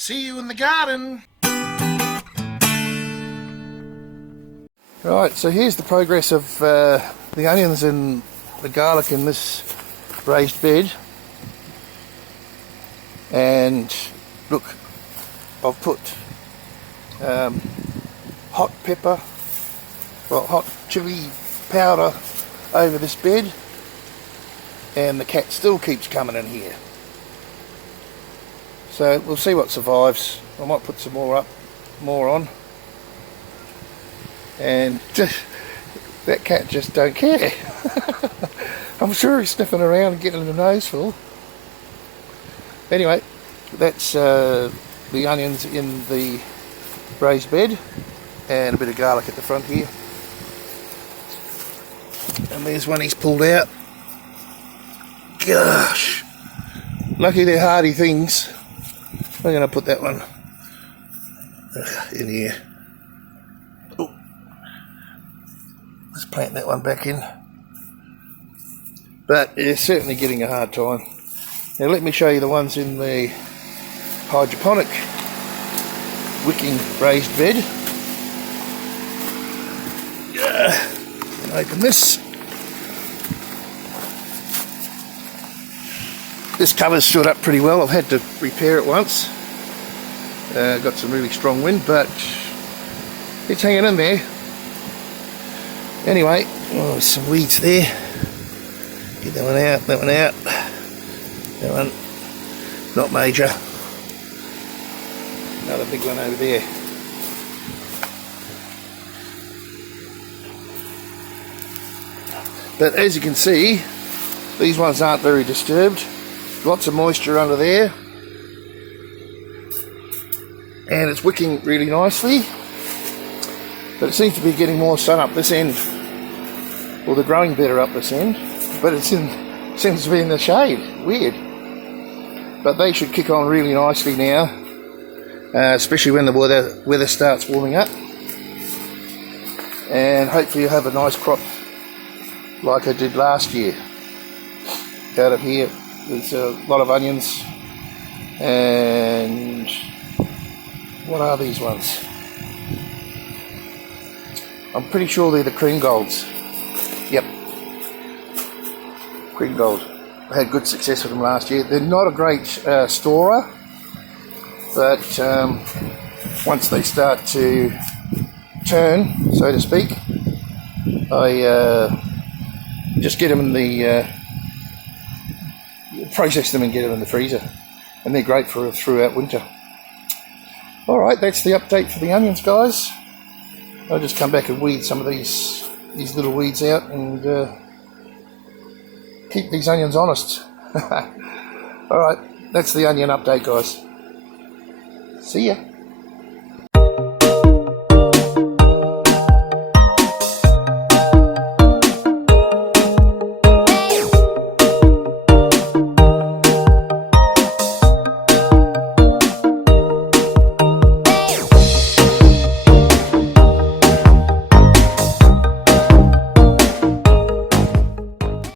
See you in the garden. Right, so here's the progress of the onions and the garlic in this raised bed. And look, I've put hot pepper, well, hot chili powder over this bed, and the cat still keeps coming in here. So we'll see what survives. I might put some more on. And just, that cat just don't care. I'm sure he's sniffing around and getting a nose full. Anyway, that's the onions in the raised bed, and a bit of garlic at the front here. And there's one he's pulled out. Gosh, lucky they're hardy things. I'm going to put that one in here. Oh, let's plant that one back in. But it's certainly getting a hard time. Now let me show you the ones in the hydroponic wicking raised bed. Open this. This cover's stood up pretty well. I've had to repair it once. Got some really strong wind, but it's hanging in there. Anyway, oh, there's some weeds there. Get that one out, that one out. That one, not major. Another big one over there. But as you can see, these ones aren't very disturbed. Lots of moisture under there, and it's wicking really nicely, but it seems to be getting more sun up this end, or they're growing better up this end, but it seems to be in the shade. Weird. But they should kick on really nicely now, especially when the weather starts warming up, and hopefully you'll have a nice crop like I did last year. Out of here there's a lot of onions, and what are these ones? I'm pretty sure they're the cream golds. Yep, cream gold. I had good success with them last year. They're not a great storer, but once they start to turn, so to speak, I just get them in the process them and get them in the freezer, and they're great for throughout winter. Alright, that's the update for the onions, guys. I'll just come back and weed some of these little weeds out and keep these onions honest. Alright, that's the onion update, guys. See ya.